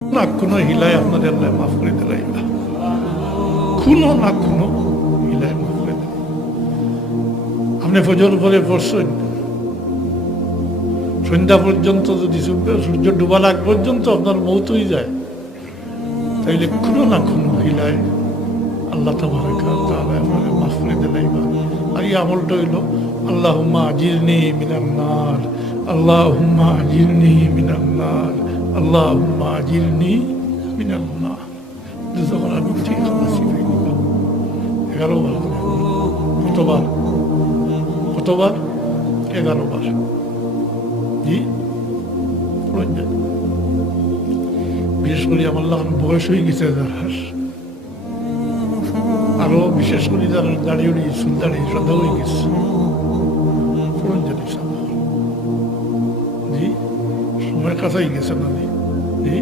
না কোনো হিলায় আপনাদের আল্লাহ মাফ করে দিলাইবা, কোনো না কোনো হিলায় মাফ করে দিল। আপনি ফজর পরে পড়ছেন, সন্ধ্যা পর্যন্ত যদি সূর্য ডুবার আগ পর্যন্ত আপনার মৌত হয়ে যায়, তাইলে কোনো না কোনো হিলায় আল্লাহ তাবারাকা ওয়া তাআলা আমাকে মাফ করে দিলাইবা। আর এই আমলটা হইল আল্লাহুম্মা আজিরনি মিনান নার, আল্লাহুম্মা আজিরনি মিনান নার, আল্লাহুম্মা আজিরনি মিনান নার। যখন আমি ঠিক খালাসি হয়ে নিবা 11 বার করে। কতবার? কতবার? 11 বার। জি পড়েন যান। বিশেষ করে আমার লাগান বয়স হয়ে গেছে যারা, আরো বিশেষ করে যারা দাঁড়িয়ে উড়ি চুল দাঁড়িয়ে শ্রদ্ধা হয়ে গেছে, পড়েন জানি জি সময় কাছাই গেছে না জি।